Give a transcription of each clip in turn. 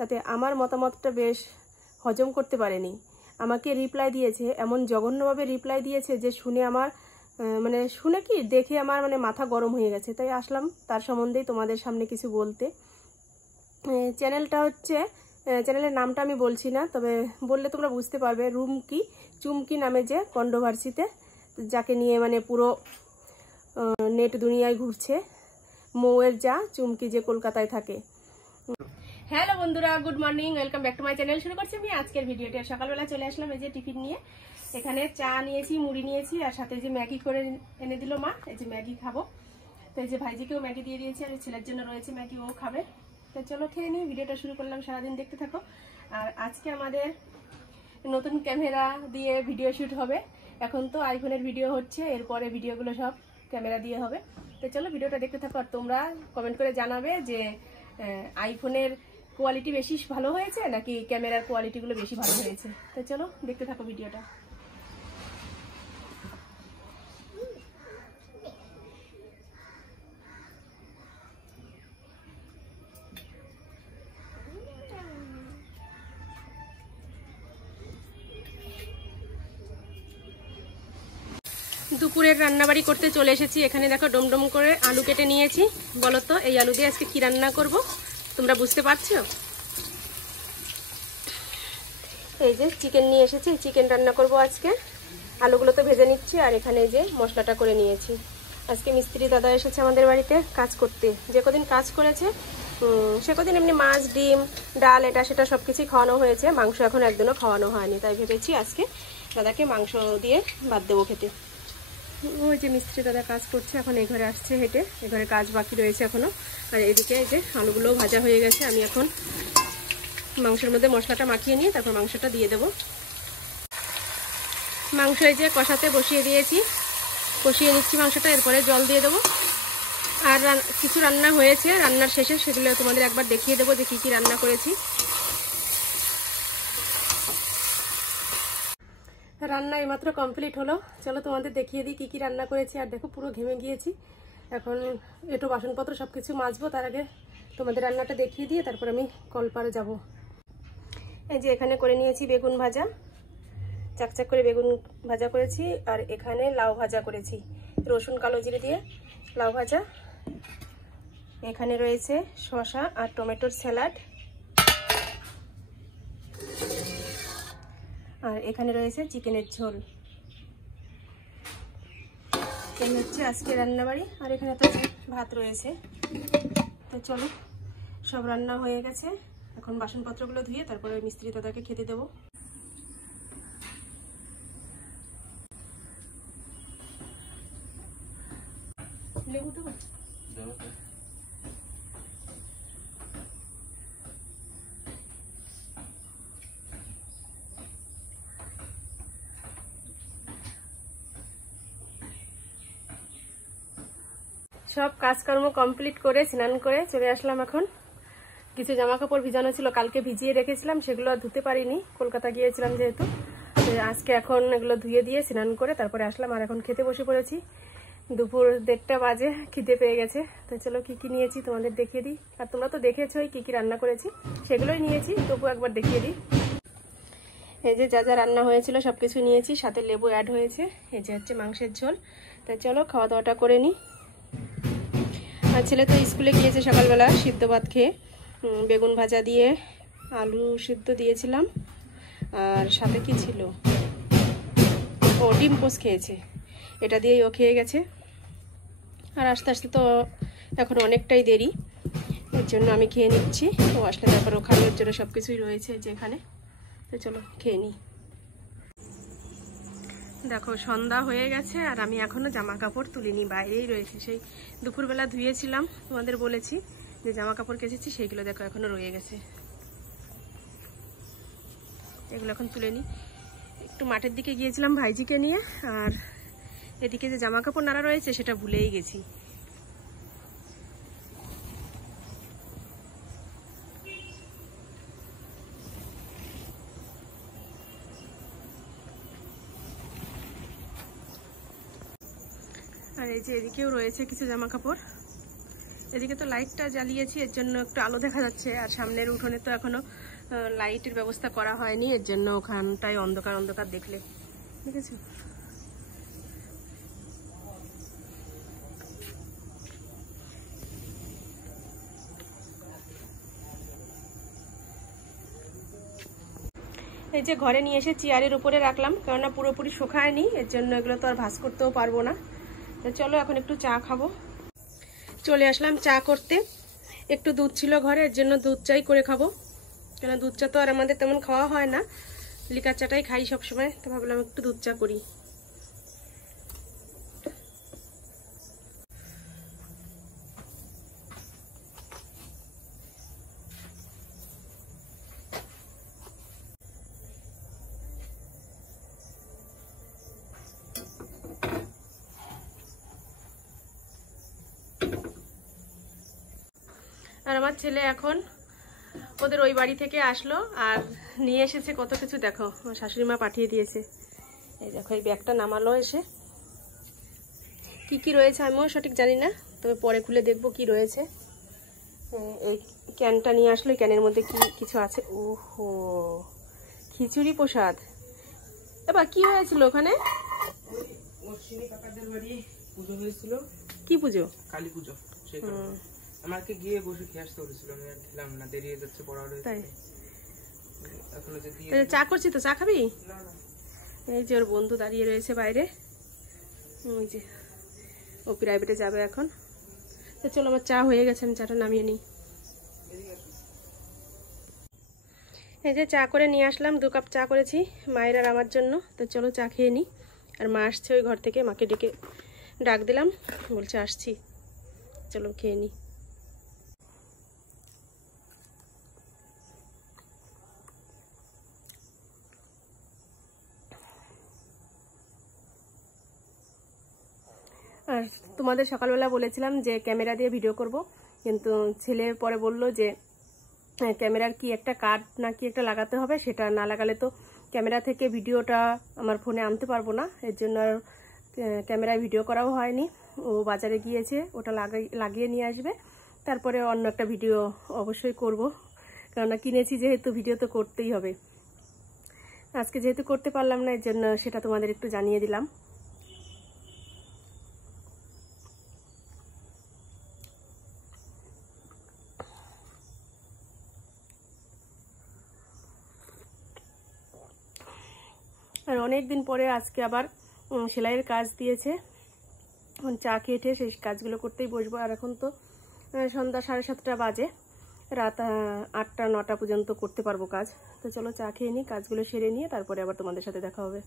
তাতে আমার মতামতটা বেশ হজম করতে পারেনি। আমাকে রিপ্লাই দিয়েছে, এমন জঘন্যভাবে রিপ্লাই দিয়েছে যে শুনে আমার মানে শুনে কি দেখে আমার মানে মাথা গরম হয়ে গেছে। তাই আসলাম তার সম্বন্ধেই তোমাদের সামনে কিছু বলতে। চ্যানেলটা হচ্ছে, চ্যানেলের নামটা আমি বলছি না, তবে বললে তোমরা বুঝতে পারবে। রুমকি চুমকি নামে যে কন্ট্রোভার্সিতে যাকে নিয়ে মানে পুরো নেট দুনিয়ায় ঘুরছে, মৌয়ের যা চুমকি যে কলকাতায় থাকে। হ্যালো বন্ধুরা, good morning, welcome back to my channel. শুরু করছি আমি আজকের ভিডিওটা। সকালবেলা চলে আসলাম এই যে টিফিন নিয়ে। এখানে চা নিয়েছি, মুড়ি নিয়েছি, আর সাথে যে ম্যাগি করে এনে দিল মা। এই যে ম্যাগি খাবো, তো এই যে ভাইজিকেও ম্যাগি দিয়ে দিয়েছি, আর ছেলের জন্য রয়েছে ম্যাগি, ও খাবে। তো চলো খেয়ে নিই, ভিডিওটা শুরু করলাম, সারাদিন দেখতে থাকো। আর আজকে আমাদের নতুন ক্যামেরা দিয়ে ভিডিও শ্যুট হবে। এখন তো আইফোনের ভিডিও হচ্ছে, এরপরে ভিডিওগুলো সব ক্যামেরা দিয়ে হবে। তো চলো ভিডিওটা দেখতে থাকো, আর তোমরা কমেন্ট করে জানাবে যে আইফোনের কোয়ালিটি বেশি ভালো হয়েছে নাকি ক্যামেরার কোয়ালিটিগুলো বেশি ভালো হয়েছে। তো চলো দেখতে থাকো ভিডিওটা। দুপুরের রান্নাবাড়ি করতে চলে এসেছি। এখানে দেখো ডমডম করে আলু কেটে নিয়েছি। বলো তো এই আলু দিয়ে আজকে কি রান্না করব, তোমরা বুঝতে পারছো? এই যে চিকেন নিয়ে এসেছি, চিকেন রান্না করব আজকে। আলুগুলো তো ভেজে নিচ্ছি, আর এখানে এই যে মশলাটা করে নিয়েছি। আজকে মিস্ত্রি দাদা এসেছে আমাদের বাড়িতে কাজ করতে। যে কদিন কাজ করেছে সে কদিন এমনি মাছ, ডিম, ডাল, এটা সেটা সব কিছুই খাওয়ানো হয়েছে, মাংস এখন একদিনও খাওয়ানো হয়নি। তাই ভেবেছি আজকে দাদাকে মাংস দিয়ে ভাত দেবো খেতে। ওই যে মিস্ত্রি দাদা কাজ করছে, এখন এই ঘরে আসছে হেঁটে, এই ঘরে কাজ বাকি রয়েছে এখনো। আর এদিকে এই যে আলুগুলোও ভাজা হয়ে গেছে। আমি এখন মাংসের মধ্যে মশলাটা মাখিয়ে নিয়ে তারপর মাংসটা দিয়ে দেবো। মাংস এই যে কষাতে বসিয়ে দিয়েছি, কষিয়ে নিচ্ছি মাংসটা, এরপরে জল দিয়ে দেবো। আর কিছু রান্না হয়েছে, রান্নার শেষে সেগুলো তোমাদের একবার দেখিয়ে দেবো যে কি কি রান্না করেছি। রান্না এইমাত্র কমপ্লিট হলো, চলো তোমাদের দেখিয়ে দিই কি কি রান্না করেছি। আর দেখো পুরো ঘেমে গিয়েছি, এখন একটু বাসনপত্র সব কিছু মাজবো। তার আগে তোমাদের রান্নাটা দেখিয়ে দিয়ে তারপর আমি কলপারে যাব। এই যে এখানে করে নিয়েছি বেগুন ভাজা, চাকচাক করে বেগুন ভাজা করেছি। আর এখানে লাউ ভাজা করেছি, রসুন কালো জিরে দিয়ে লাউ ভাজা। এখানে রয়েছে শসা আর টমেটোর স্যালাড। আর এখানে রয়েছে চিকেনের ঝোল। এই হচ্ছে আজকে রান্নাবাড়ি। আর এখানে তো ভাত রয়েছে। তো চলো, সব রান্না হয়ে গেছে, এখন বাসনপত্রগুলো ধুয়ে তারপরে মিস্ত্রি দাদাকে খেতে দেবো। লেবু দেবো? সব কাজকর্ম কমপ্লিট করে স্নান করে চলে আসলাম। এখন কিছু জামা কাপড় ভিজানো ছিল, কালকে ভিজিয়ে রেখেছিলাম, সেগুলো আর ধুতে পারিনি, কলকাতা গিয়েছিলাম যেহেতু। আজকে এখন এগুলো ধুয়ে দিয়ে স্নান করে তারপরে আসলাম। আর এখন খেতে বসে পড়েছি, দুপুর 1:30 বাজে, খিদে পেয়ে গেছে। তো চলো কি কি নিয়েছি তোমাদের দেখিয়ে দিই। আর তোমরা তো দেখেছোই কি কি রান্না করেছি, সেগুলোই নিয়েছি, তবু একবার দেখিয়ে দিই। এই যে যা যা রান্না হয়েছিল সব কিছু নিয়েছি, সাথে লেবু অ্যাড হয়েছে। এই যে হচ্ছে মাংসের ঝোল। তাই চলো খাওয়া দাওয়াটা করে নিই। আর ছেলে তো স্কুলে গিয়েছে সকালবেলা সিদ্ধ ভাত খেয়ে, বেগুন ভাজা দিয়ে আলু সিদ্ধ দিয়েছিলাম। আর সাথে কি ছিল, ও ডিম পোস্ট খেয়েছে, এটা দিয়েই ও খেয়ে গেছে। আর আস্তে আস্তে তো এখন অনেকটাই দেরি, এর জন্য আমি খেয়ে নিচ্ছি। ও আসলে তারপর ও খাওয়ার জন্য সব কিছুই রয়েছে যেখানে। তো চলো খেয়ে নিই। দেখো সন্ধ্যা হয়ে গেছে, আর আমি এখনো জামা কাপড় তুলিনি, বাইরেই রয়েছে। সেই দুপুরবেলা ধুয়েছিলাম, তোমাদের বলেছি যে জামা কাপড় কেচেছি, সেইগুলো দেখো এখনো রয়ে গেছে। এগুলো এখন তুলে নিই। একটু মাঠের দিকে গিয়েছিলাম ভাইজিকে নিয়ে, আর এদিকে যে জামা কাপড় নাড়া রয়েছে সেটা ভুলেই গেছি। আর এই যে এদিকেও রয়েছে কিছু জামা কাপড়, এদিকে তো লাইটটা জ্বালিয়েছি, এর জন্য একটু আলো দেখা যাচ্ছে। আর সামনের উঠোনে তো এখনো লাইটের ব্যবস্থা করা হয়নি, এর জন্য ওখানটায় অন্ধকার অন্ধকার দেখলে, ঠিক আছে। এই যে ঘরে নিয়ে এসে চেয়ারের উপরে রাখলাম, কেননা পুরোপুরি শুকায়নি, এর জন্য এগুলো তো আর ভাঁজ করতেও পারবো না। তো চলো এখন একটু চা খাবো। চলে আসলাম চা করতে। একটু দুধ ছিল ঘরে, এর জন্য দুধ চাই করে খাবো, কেন দুধ চা তো আর আমাদের তেমন খাওয়া হয় না, লিকার চাটাই খাই সবসময়। তো ভাবলাম একটু দুধ চা করি। আর আমার ছেলে এখন ওদের ওই বাড়ি থেকে আসলো আর নিয়ে এসেছে কত কিছু, দেখো আমার শাশুড়ি মা পাঠিয়ে দিয়েছে। এই দেখো এই ব্যাগটা নামালো এসে, কি কি রয়েছে আমিও সঠিক জানি না, তবে পরে খুলে দেখবো কি রয়েছে। এই ক্যানটা নিয়ে আসলো, এই ক্যানের মধ্যে কি কিছু আছে। ওহো, খিচুড়ি প্রসাদ। এবার কি হয়েছিল ওখানে? কি পুজো? কালী পুজো। আমাকে গিয়ে বসে খেয়ে আসতে বলেছিল, আমি আর খেলাম না, দেরি হয়ে যাচ্ছে, বড় হয়ে তাই এখনো যে দিয়ে চা করছি। তো চা খাবি? এই যে ওর বন্ধু দাঁড়িয়ে রয়েছে বাইরে, ওই যে ও প্রাইভেটে যাবে এখন। তো চলো আমার চা হয়ে গেছে, আমি চাটা নামিয়ে নিই। এই যে চা করে নিয়ে আসলাম, 2 কাপ চা করেছি মায়ের আর আমার জন্য। তো চলো চা খেয়ে নিই। আর মা আসছে ওই ঘর থেকে, মাকে ডেকে ডাক দিলাম, বলছে আসছি, চলো খেয়ে নিই। আর তোমাদের সকালবেলা বলেছিলাম যে ক্যামেরা দিয়ে ভিডিও করব, কিন্তু ছেলে পরে বলল যে ক্যামেরার কি একটা কার্ড না কি একটা লাগাতে হবে, সেটা না লাগালে তো ক্যামেরা থেকে ভিডিওটা আমার ফোনে আনতে পারবো না, এর জন্য আর ক্যামেরায় ভিডিও করাও হয়নি। ও বাজারে গিয়েছে, ওটা লাগিয়ে নিয়ে আসবে, তারপরে অন্য একটা ভিডিও অবশ্যই করব, কেননা কিনেছি যেহেতু ভিডিও তো করতেই হবে। আজকে যেহেতু করতে পারলাম না, এর জন্য সেটা তোমাদের একটু জানিয়ে দিলাম। আর অনেক দিন পরে আজকে আবার সেলাইয়ের কাজ দিয়েছে, এখন চা খেয়ে সেই কাজগুলো করতেই বসবো। আর এখন তো সন্ধ্যা 7:30 বাজে, রাত 8টা-9টা পর্যন্ত করতে পারবো কাজ। তো চলো চা খেয়ে নিই, কাজগুলো সেরে নিয়ে তারপরে আবার তোমাদের সাথে দেখা হবে।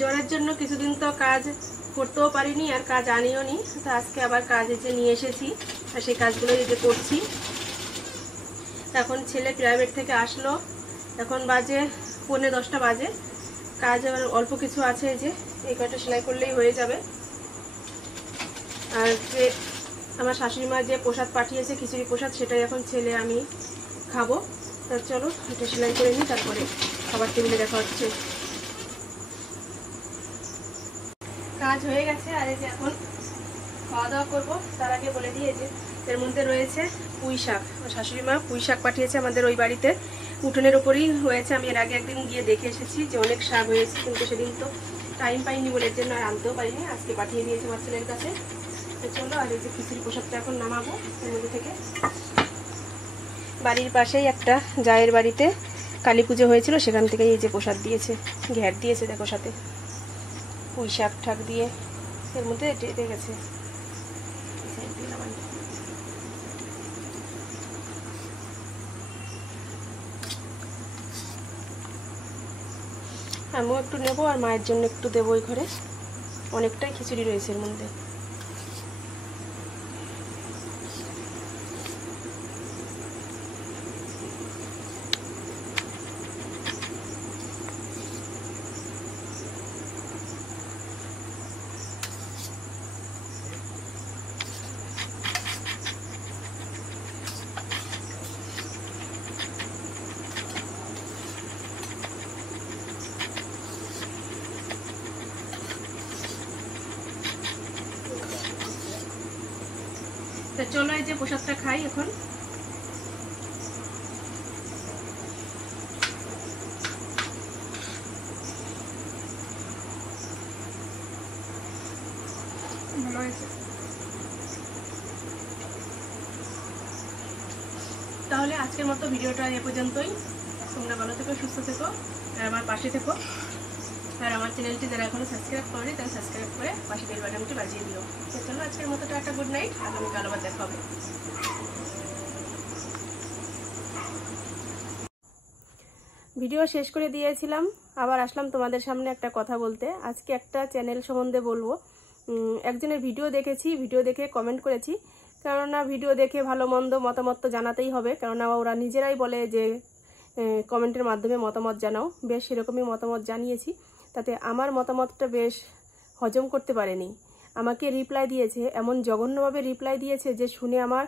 জ্বরের জন্য কিছুদিন তো কাজ করতেও পারিনি আর কাজ আনিও নি, তো আজকে আবার কাজ এসে নিয়ে এসেছি আর সেই কাজগুলো এই যে করছি। এখন ছেলে প্রাইভেট থেকে আসলো, এখন বাজে 9:45 বাজে, কাজ আবার অল্প কিছু আছে, যে এই কয়টা সেলাই করলেই হয়ে যাবে। আর যে আমার শাশুড়ি মা যে প্রসাদ পাঠিয়েছে, খিচুড়ি প্রসাদ, সেটাই এখন ছেলে আমি খাবো। তা চলো এটা সেলাই করে নিই, তারপরে খাবার টেবিলে দেখা হচ্ছে। কাজ হয়ে গেছে, আর এই যে এখন খাওয়া দাওয়া করবো। তার আগে বলে দিয়ে যে এর মধ্যে রয়েছে পুঁই শাক, শাশুড়ি মা পুঁই শাক পাঠিয়েছে আমাদের ওই বাড়িতে, উঠোনের ওপরই হয়েছে। আমি এর আগে একদিন গিয়ে দেখে এসেছি যে অনেক শাক হয়েছে, কিন্তু সেদিন তো টাইম পাইনি বলে এর জন্য আর আনতেও পারিনি, আজকে পাঠিয়ে দিয়েছে আমার ছেলের কাছে। তো চলো, আর এই যে খিচুড়ি প্রসাদটা এখন নামাবো এর মধ্যে থেকে। বাড়ির পাশেই একটা জায়ের বাড়িতে কালী পুজো হয়েছিল, সেখান থেকে এই যে প্রসাদ দিয়েছে, ঘ্যাট দিয়েছে, দেখো সাথে পুঁই শাক ঠাক দিয়ে এর মধ্যে দিয়ে গেছে। আমিও একটু নেবো আর মায়ের জন্য একটু দেবো, ওই ঘরে অনেকটাই খিচুড়ি রয়েছে এর মধ্যে। তো চলো এই যে প্রসাদটা খাই এখন। ভালো হয়েছে। তাহলে আজকের মতো ভিডিওটা এ পর্যন্তই। তোমরা ভালো থেকো, সুস্থ থেকো, আর আমার পাশে থেকো। আর আমার চ্যানেলটি যারা এখনো সাবস্ক্রাইব করেনি তারা সাবস্ক্রাইব করে পাশে বেল বাটনটি বাজিয়ে দিও। তো চলো আজকের মতো একটা গুড নাইট, আগামীকাল আবার দেখা হবে। ভিডিও শেষ করে দিয়েছিলাম, আবার আসলাম তোমাদের সামনে একটা কথা বলতে। আজকে একটা চ্যানেল সম্বন্ধে বলবো। একজনের ভিডিও দেখেছি, ভিডিও দেখে কমেন্ট করেছি। কেননা ভিডিও দেখে ভালো মন্দ মতামত তো জানাতেই হবে, কেননা ওরা নিজেরাই বলে যে কমেন্টের মাধ্যমে মতামত জানাও। বেশ সেরকমই মতামত জানিয়েছি, তাতে আমার মতামতটা বেশ হজম করতে পারেনি। আমাকে রিপ্লাই দিয়েছে, এমন জঘন্যভাবে রিপ্লাই দিয়েছে যে শুনে আমার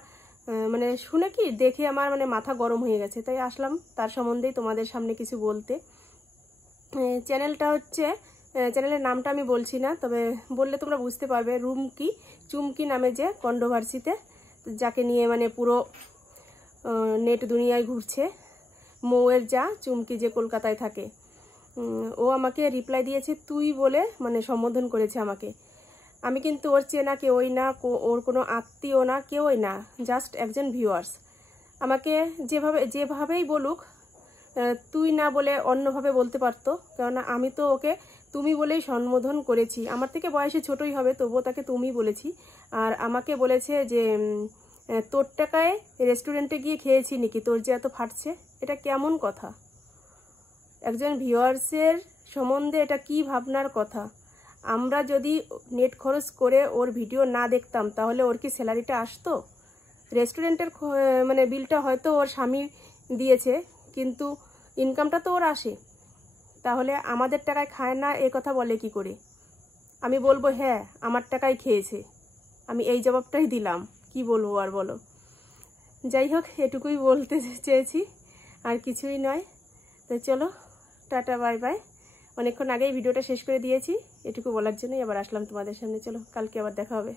শুনে কি দেখে আমার মাথা গরম হয়ে গেছে। তাই আসলাম তার সম্বন্ধেই তোমাদের সামনে কিছু বলতে। চ্যানেলটা হচ্ছে, চ্যানেলের নামটা আমি বলছি না, তবে বললে তোমরা বুঝতে পারবে। রুমকি চুমকি নামে যে কন্ট্রোভার্সিতে, যাকে নিয়ে পুরো নেট দুনিয়ায় ঘুরছে, মৌয়ের যা চুমকি যে কলকাতায় থাকে, ও আমাকে রিপ্লাই দিয়েছে তুই বলে, সম্বোধন করেছে আমাকে। আমি কিন্তু ওর চেনা কেউই না, ওর কোনো আত্মীয় না, কেউই না, জাস্ট একজন ভিউয়ার্স। আমাকে যেভাবেই বলুক, তুই না বলে অন্যভাবে বলতে পারতো, কেননা আমি তো ওকে তুমি বলেই সম্বোধন করেছি। আমার থেকে বয়সে ছোটই হবে, তবুও তাকে তুমি বলেছি। আর আমাকে বলেছে যে তোর টাকায় রেস্টুরেন্টে গিয়ে খেয়েছি নাকি, তোর যে এত ফাটছে, এটা কেমন কথা? একজন ভিউয়ার্সের সম্বন্ধে এটা কি ভাবনার কথা? আমরা যদি নেট খরচ করে ওর ভিডিও না দেখতাম, তাহলে ওর কি স্যালারিটা আসতো? রেস্টুরেন্টের বিলটা হয়তো ওর স্বামী দিয়েছে, কিন্তু ইনকামটা তো ওর আসে। তাহলে আমাদের টাকায় খায় না এ কথা বলে কি করে? আমি বলবো হ্যাঁ আমার টাকায় খেয়েছে, আমি এই জবাবটাই দিলাম। কি বলবো আর বলো। যাই হোক, এটুকুই বলতে চেয়েছি, আর কিছুই নয়। তো চলো টাটা, বাই বাই। অনেকক্ষণ আগেই ভিডিওটা শেষ করে দিয়েছি, এটুকু বলার জন্যই আবার আসলাম তোমাদের সামনে। চলো কালকে আবার দেখা হবে।